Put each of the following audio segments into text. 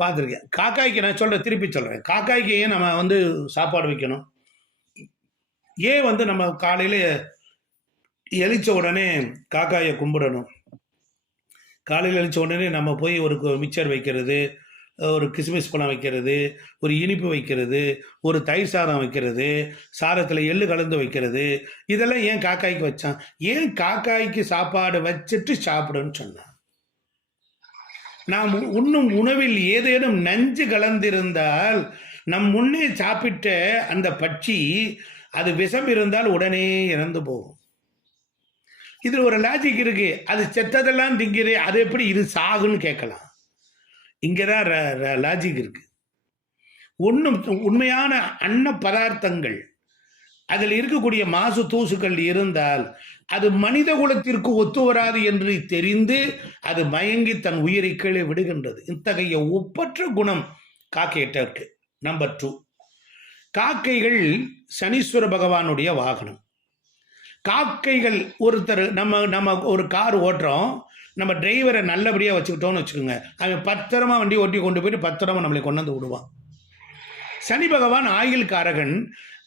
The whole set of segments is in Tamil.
பார்த்துருக்கேன். காக்காய்க்கு நான் சொல்கிறேன், திருப்பி சொல்கிறேன். காக்காய்க்கு ஏன் நம்ம வந்து சாப்பாடு வைக்கணும்? ஏன் வந்து நம்ம காலையில் எழுச்ச உடனே காக்காயை கும்பிடணும்? காலையில் எழுச்ச உடனே நம்ம போய் ஒரு மிக்சர் வைக்கிறது, ஒரு கிஸ்மிஸ் பழம் வைக்கிறது, ஒரு இனிப்பு வைக்கிறது, ஒரு தயிர் சாதம் வைக்கிறது, சாதத்தில் எள்ளு கலந்து வைக்கிறது, இதெல்லாம் ஏன் காக்காய்க்கு வச்சான்? ஏன் காக்காய்க்கு சாப்பாடு வச்சுட்டு சாப்பிடுன்னு சொன்னான்? நாம் உண்ணும் உணவில் ஏதேனும் நஞ்சு கலந்திருந்தால் நம் முன்னே சாப்பிட்ட அந்த பட்சி அது விஷம் இருந்தால் உடனே இறந்து போகும். இதில் ஒரு லாஜிக் இருக்கு. அது செத்ததெல்லாம் திங்கிறே, அது எப்படி இது சாகுன்னு கேட்கலாம். இங்கே தான் லாஜிக் இருக்கு. ஒன்றும் உண்மையான அன்ன பதார்த்தங்கள் அதில் இருக்கக்கூடிய மாசு தூசுக்கள் இருந்தால் அது மனித குலத்திற்கு ஒத்து வராது என்று தெரிந்து அது மயங்கி தன் உயிரை கீழே விடுகின்றது. இத்தகைய ஒப்பற்ற குணம் காக்கையிட்ட இருக்கு. நம்பர் 2, காக்கைகள் சனீஸ்வர பகவானுடைய வாகனம். காக்கைகள் ஒருத்தர் நம்ம ஒரு கார் ஓட்டுறோம், நம்ம டிரைவரை நல்லபடியாக வச்சுக்கிட்டோன்னு வச்சுக்கோங்க, அவன் பத்திரமா வண்டி ஓட்டி கொண்டு போயிட்டு பத்திரமா நம்மளை கொண்டு வந்து விடுவான். சனி பகவான் ஆயுள் காரகன்.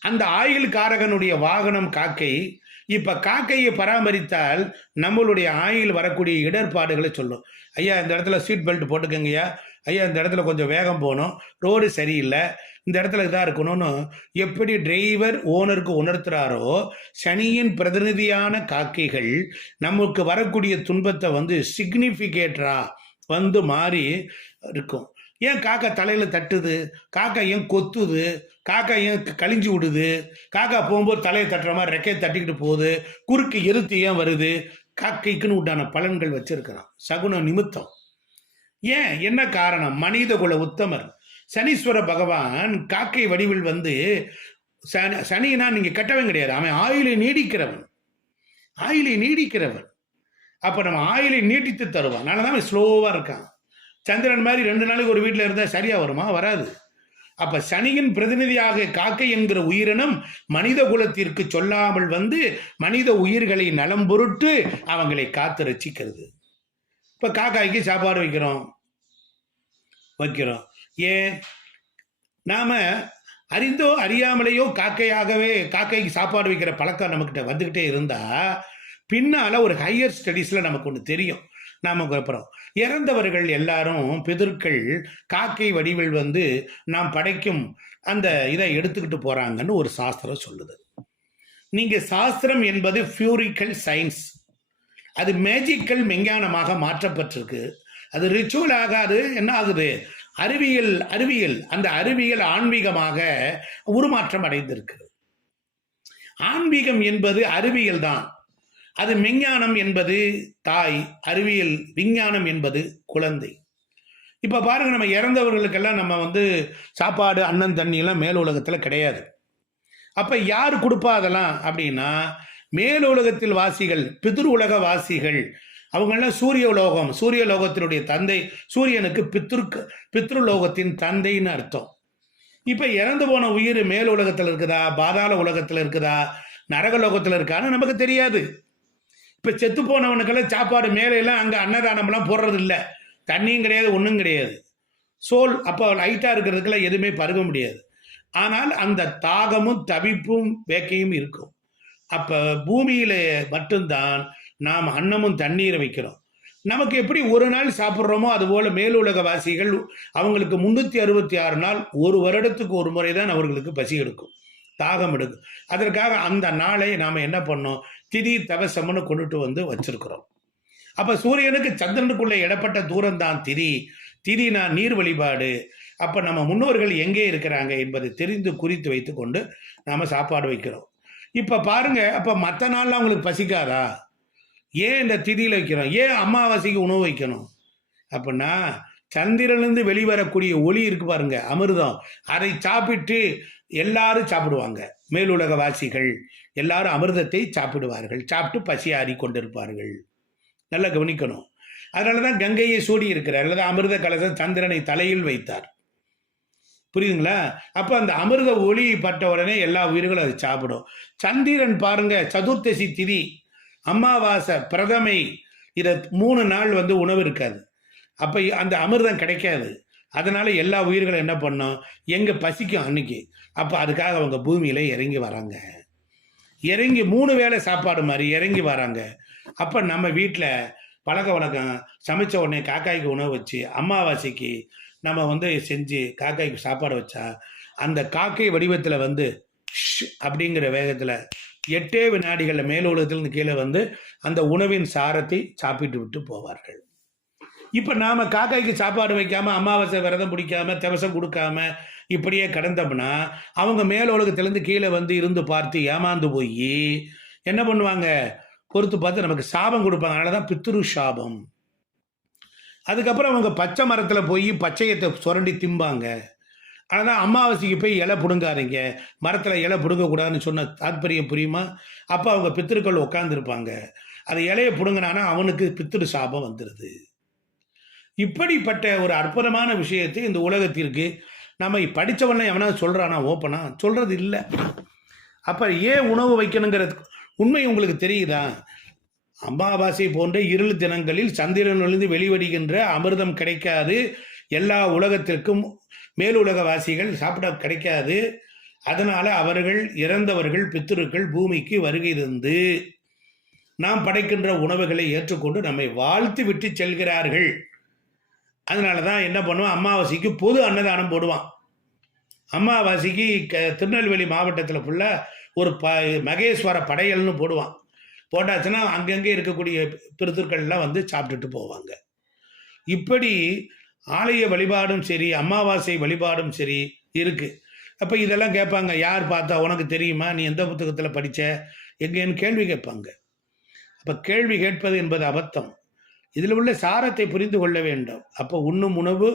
அந்த ஆயுள் காரகனுடைய வாகனம் காக்கை. இப்போ காக்கையை பராமரித்தால் நம்மளுடைய ஆயுள் வரக்கூடிய இடர்பாடுகளை சொல்லும். ஐயா இந்த இடத்துல சீட் பெல்ட் போட்டுக்கங்கய்யா, ஐயா இந்த இடத்துல கொஞ்சம் வேகம் போகணும், ரோடு சரியில்லை, இந்த இடத்துல இதாக இருக்கணும்னு எப்படி டிரைவர் ஓனருக்கு உணர்த்துறாரோ, சனியின் பிரதிநிதியான காக்கைகள் நமக்கு வரக்கூடிய துன்பத்தை வந்து சிக்னிஃபிகேட்டரா வந்து மாறி இருக்கும். ஏன் காக்கா தலையில் தட்டுது? காக்கா ஏன் கொத்துது? காக்கா ஏன் கழிஞ்சு விடுது? காக்கா போகும்போது தலையை தட்டுற மாதிரி ரெக்கையை தட்டிக்கிட்டு போகுது? குறுக்கு எருத்து ஏன் வருது? காக்கைக்குன்னு உண்டான பலன்கள் வச்சிருக்கிறான், சகுன நிமித்தம். ஏன் என்ன காரணம்? மனித குல உத்தமர் சனீஸ்வர பகவான் காக்கை வடிவில் வந்து சனினா நீங்க கெட்டவன் கிடையாது, அவன் ஆயுளை நீடிக்கிறவன். ஆயுளை நீடிக்கிறவன். அப்ப நம்ம ஆயுளை நீட்டித்து தருவான். அதனாலதான் ஸ்லோவா இருக்கான். சந்திரன் மாதிரி 2 நாளைக்கு ஒரு வீட்டில் இருந்தால் சரியா வருமா? வராது. அப்ப சனியின் பிரதிநிதியாக காக்கை என்கிற உயிரினம் மனித குலத்திற்கு சொல்லாமல் வந்து மனித உயிர்களை நலம் பொருட்டு அவங்களை காத்து ரசிக்கிறது. இப்ப காக்காய்க்கு சாப்பாடு வைக்கிறோம். ஏன்? நாம அறிந்தோ அறியாமலேயோ காக்கைக்கு சாப்பாடு வைக்கிற பழக்கம் நம்மக்கிட்ட வந்துக்கிட்டே இருந்தா பின்னால ஒரு ஹையர் ஸ்டடீஸ்ல நமக்கு ஒன்று தெரியும். நாம அப்புறம் இறந்தவர்கள் எல்லாரும் பிதர்கள் காக்கை வடிவில் வந்து நாம் படைக்கும் அந்த இதை எடுத்துக்கிட்டு போறாங்கன்னு ஒரு சாஸ்திரம் சொல்லுது. நீங்க சாஸ்திரம் என்பது பியூரிக்கல் சயின்ஸ், அது மேஜிக்கல் விஞ்ஞானமாக மாற்றப்பட்டிருக்கு. அது ரிச்சுவல் ஆகாது. என்ன ஆகுது? அறிவியல் அந்த அறிவியல் ஆன்மீகமாக உருமாற்றம் அடைந்திருக்கிறது. ஆன்மீகம் என்பது அறிவியல் தான். அது விஞ்ஞானம் என்பது தாய், அறிவியல் விஞ்ஞானம் என்பது குழந்தை. இப்ப பாருங்க, நம்ம இறந்தவர்களுக்கெல்லாம் நம்ம வந்து சாப்பாடு அன்னம் தண்ணி எல்லாம் மேல் உலகத்துல கிடையாது. அப்ப யாரு கொடுப்பா அதெல்லாம் அப்படின்னா மேல் உலகத்தில் வாசிகள், பிதிரு உலக வாசிகள். அவங்கெல்லாம் சூரிய லோகத்தினுடைய தந்தை. சூரியனுக்கு பித்ருலோகத்தின் தந்தைன்னு அர்த்தம். இப்ப இறந்து போன உயிர் மேல் உலகத்தில் இருக்குதா, பாதாள உலகத்தில் இருக்குதா, நரக லோகத்தில் இருக்கான்னு நமக்கு தெரியாது. இப்ப செத்து போனவனுக்கெல்லாம் சாப்பாடு மேலே எல்லாம் அங்க அன்னதானம்லாம் போடுறது இல்லை, தண்ணியும் கிடையாது, ஒன்றும் கிடையாது. சோல் அப்போ லைட்டா இருக்கிறதுக்கெல்லாம் எதுவுமே பருக முடியாது. ஆனால் அந்த தாகமும் தவிப்பும் வேக்கையும் இருக்கும். அப்ப பூமியில மட்டும்தான் நாம் அன்னமும் தண்ணீரை வைக்கிறோம். நமக்கு எப்படி ஒரு நாள் சாப்பிட்றோமோ அதுபோல மேலுலக வாசிகள் அவங்களுக்கு 366 நாள், ஒரு வருடத்துக்கு ஒரு முறை தான் அவர்களுக்கு பசி எடுக்கும், தாகம் எடுக்கும். அதற்காக அந்த நாளை நாம என்ன பண்ணோம்? திதி தவசம்னு கொண்டுட்டு வந்து வச்சிருக்கிறோம். அப்ப சூரியனுக்கு சந்திரனுக்குள்ள இடப்பட்ட தூரம் தான் திதினா நீர் வழிபாடு. அப்ப நம்ம முன்னோர்கள் எங்கே இருக்கிறாங்க என்பதை தெரிந்து குறித்து வைத்து கொண்டு நாம சாப்பாடு வைக்கிறோம். இப்ப பாருங்க, அப்ப மற்ற நாள்லாம் அவங்களுக்கு பசிக்காதா? ஏன் இந்த திதியில் வைக்கிறோம்? ஏன் அமாவாசைக்கு உணவு வைக்கணும்? அப்படின்னா சந்திரனிலிருந்து வெளிவரக்கூடிய ஒளி இருக்கு பாருங்க, அமிர்தம், அதை சாப்பிட்டு எல்லாரும் சாப்பிடுவாங்க. மேலுலக வாசிகள் எல்லாரும் அமிர்தத்தை சாப்பிடுவார்கள். சாப்பிட்டு பசி ஆறி கொண்டிருப்பார்கள். நல்லா கவனிக்கணும். அதனாலதான் கங்கையை சூடி இருக்கிறார், அல்லது அமிர்த கலசம் சந்திரனை தலையில் வைத்தார். புரியுதுங்களா? அப்ப அந்த அமிர்த ஒளி பட்ட உடனே எல்லா உயிர்களும் அதை சாப்பிடும். சந்திரன் பாருங்க, சதுர்த்தசி திதி, அமாவாசை, பிரதமை, இதை 3 நாள் வந்து உணவு இருக்காது. அப்ப அந்த அமிர்தம் கிடைக்காது. அதனால எல்லா உயிர்களும் என்ன பண்ணோம், எங்கே பசிக்கும் அன்னைக்கு, அப்போ அதுக்காக அவங்க பூமியில் இறங்கி வராங்க. இறங்கி 3 வேளை சாப்பாடு மாதிரி இறங்கி வராங்க. அப்போ நம்ம வீட்டில் பழக்க வழக்கம், சமைச்ச உடனே காக்காய்க்கு உணவு வச்சு அமாவாசைக்கு நம்ம வந்து செஞ்சு காக்காய்க்கு சாப்பாடு வச்சா, அந்த காக்கை வடிவத்தில் வந்து அப்படிங்கிற வேகத்தில் 8 வினாடிகளில் மேல் உலகத்திலிருந்து கீழே வந்து அந்த உணவின் சாரத்தை சாப்பிட்டு விட்டு போவார்கள். இப்போ நாம் காக்காய்க்கு சாப்பாடு வைக்காமல், அமாவாசை விரதம் பிடிக்காம, திவசம் கொடுக்காம இப்படியே கடந்தோம்னா, அவங்க மேல் உலகத்திலேருந்து கீழே வந்து இருந்து பார்த்து ஏமாந்து போய் என்ன பண்ணுவாங்க, பொறுத்து பார்த்து நமக்கு சாபம் கொடுப்பாங்க. அதனால தான் பித்ரு சாபம். அதுக்கப்புறம் அவங்க பச்சை மரத்தில் போய் பச்சையத்தை சுரண்டி திம்பாங்க. ஆனால் அமாவாசைக்கு போய் இலை பிடுங்காதீங்க, மரத்தில் இலை பிடுங்கக்கூடாதுன்னு சொன்ன தாத்பரியம் புரியுமா? அப்போ அவங்க பித்திருக்கள் உட்காந்துருப்பாங்க. அது இலையை பிடுங்கினானா அவனுக்கு பித்திரு சாபம் வந்துடுது. இப்படிப்பட்ட ஒரு அற்புதமான விஷயத்தை இந்த உலகத்திற்கு நம்ம படித்தவன எவனாவது சொல்கிறானா ஓப்பனா? சொல்கிறது இல்லை. அப்போ ஏன் உணவு வைக்கணுங்கிறது உண்மை உங்களுக்கு தெரியுதா? அமாவாசை போன்ற இருள் தினங்களில் சந்திரனிலிருந்து வெளிவடுகின்ற அமிர்தம் கிடைக்காது. எல்லா உலகத்திற்கும் மேலுலகவாசிகள் சாப்பிட கிடைக்காது. அதனால் அவர்கள் இறந்தவர்கள் பித்திருக்கள் பூமிக்கு வருகை தந்து நாம் படைக்கின்ற உணவுகளை ஏற்றுக்கொண்டு நம்மை வாழ்த்து விட்டு செல்கிறார்கள். அதனால தான் என்ன பண்ணுவான், அமாவாசைக்கு பொது அன்னதானம் போடுவான். அமாவாசைக்கு திருநெல்வேலி மாவட்டத்தில் ஃபுல்லாக ஒரு மகேஸ்வர படையல்னு போடுவான். போட்டாச்சுன்னா அங்கங்கே இருக்கக்கூடிய பிரித்துக்கள்லாம் வந்து சாப்பிட்டுட்டு போவாங்க. இப்படி ஆலய வழிபாடும் சரி, அமாவாசை வழிபாடும் சரி இருக்குது. அப்போ இதெல்லாம் கேட்பாங்க, யார் பார்த்தா, உனக்கு தெரியுமா, நீ எந்த புத்தகத்தில் படித்த, எங்கேன்னு கேள்வி கேட்பாங்க. அப்போ கேள்வி கேட்பது என்பது அபத்தம். இதில் உள்ள சாரத்தை புரிந்து கொள்ள வேண்டும். அப்போ உண்ணும் உணவு,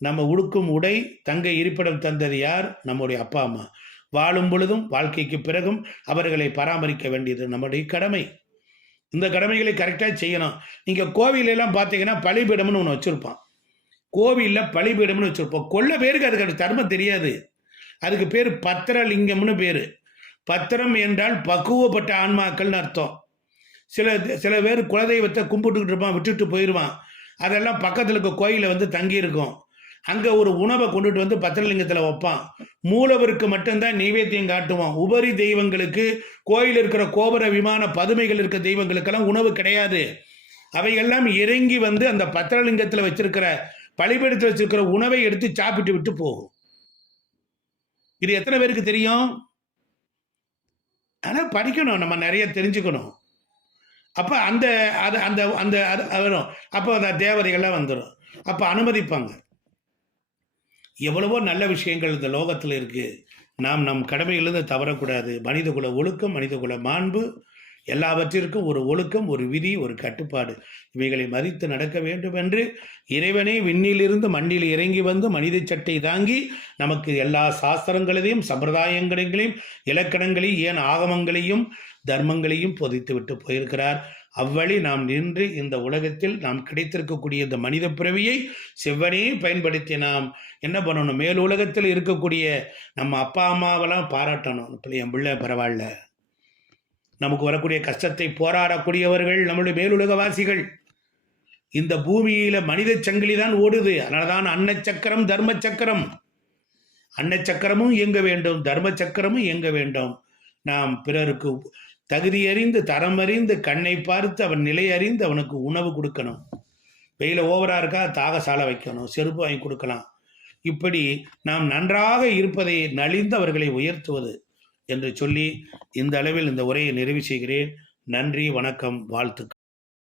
நம்ம உடுக்கும் உடை, தங்க இருப்பிடம் தந்தது யார்? நம்முடைய அப்பா அம்மா. வாழும் பொழுதும் வாழ்க்கைக்கு பிறகும் அவர்களை பராமரிக்க வேண்டியது நம்முடைய கடமை. இந்த கடமைகளை கரெக்டாக செய்யணும். நீங்கள் கோவிலெல்லாம் பார்த்தீங்கன்னா பலிபீடம்னு ஒன்று வச்சுருப்பான். கோவிலில் பலிபீடம்னு வச்சுருப்போம். கொள்ள பேருக்கு அதுக்கு தர்மம் தெரியாது. அதுக்கு பேர் பத்திரலிங்கம்னு பேர். பத்திரம் என்றால் பக்குவப்பட்ட ஆன்மாக்கள்னு அர்த்தம். சில பேர் குலதெய்வத்தை கும்பிட்டுக்கிட்டு இருப்பான், விட்டுட்டு போயிடுவான். அதெல்லாம் பக்கத்தில் இருக்க கோயிலில் வந்து தங்கியிருக்கும். அங்கே ஒரு உணவை கொண்டுட்டு வந்து பத்திரலிங்கத்தில் வைப்பான். மூலவருக்கு மட்டும்தான் நைவேத்தியம் காட்டுவான். உபரி தெய்வங்களுக்கு, கோயில் இருக்கிற கோபுர விமான பதுமைகள் இருக்கிற தெய்வங்களுக்கெல்லாம் உணவு கிடையாது. அவையெல்லாம் இறங்கி வந்து அந்த பத்திரலிங்கத்தில் வச்சிருக்கிற, பலிபீடத்தில் வச்சிருக்கிற உணவை எடுத்து சாப்பிட்டு விட்டு போகும். இது எத்தனை பேருக்கு தெரியும்? ஆனால் படிக்கணும், நம்ம நிறைய தெரிஞ்சுக்கணும். அப்போ அந்த அது அந்த அந்த அது வரும். அப்போ அந்த தேவதைகள்லாம் வந்துடும். அப்போ அனுமதிப்பாங்க. எவ்வளவோ நல்ல விஷயங்கள் இந்த லோகத்தில் இருக்குது. நாம் நம் கடமையிலிருந்து தவறக்கூடாது. மனிதகுல ஒழுக்கம், மனிதகுல மாண்பு, எல்லாவற்றிற்கும் ஒரு ஒழுக்கம், ஒரு விதி, ஒரு கட்டுப்பாடு, இவைகளை மதித்து நடக்க வேண்டும் என்று இறைவனே விண்ணிலிருந்து மண்ணில் இறங்கி வந்து மனித சட்டை தாங்கி நமக்கு எல்லா சாஸ்திரங்களையும், சம்பிரதாயங்களையும், இலக்கணங்களையும், ஏன் ஆகமங்களையும், தர்மங்களையும் பொதித்து விட்டு போயிருக்கிறார். அவ்வழி நாம் நின்று இந்த உலகத்தில் நாம் கிடைத்திருக்கக்கூடிய இந்த மனித பிறவியை செவ்வனே பயன்படுத்தி நாம் என்ன பண்ணணும், மேல் உலகத்தில் இருக்கக்கூடிய நம்ம அப்பா அம்மாவெல்லாம் பாராட்டணும். என் பிள்ளை பரவாயில்ல, நமக்கு வரக்கூடிய கஷ்டத்தை போராடக்கூடியவர்கள் நம்முடைய மேலுலகவாசிகள். இந்த பூமியில மனித சங்கிலி தான் ஓடுது. அதனால்தான் அன்ன சக்கரம் தர்ம சக்கரம். அன்ன சக்கரமும் இயங்க வேண்டும், தர்ம சக்கரமும் இயங்க வேண்டும். நாம் பிறருக்கு தகுதி அறிந்து, தரம் அறிந்து, கண்ணை பார்த்து, அவன் நிலை அறிந்து அவனுக்கு உணவு கொடுக்கணும். வெயில ஓவராக இருக்கா, தாகசாலை வைக்கணும், செருப்பு வாங்கி கொடுக்கலாம். இப்படி நாம் நன்றாக இருப்பதை நலிந்து அவர்களை உயர்த்துவது என்று சொல்லி இந்த அளவில் இந்த உரையை நிறைவு செய்கிறேன். நன்றி, வணக்கம், வாழ்த்துக்கள்.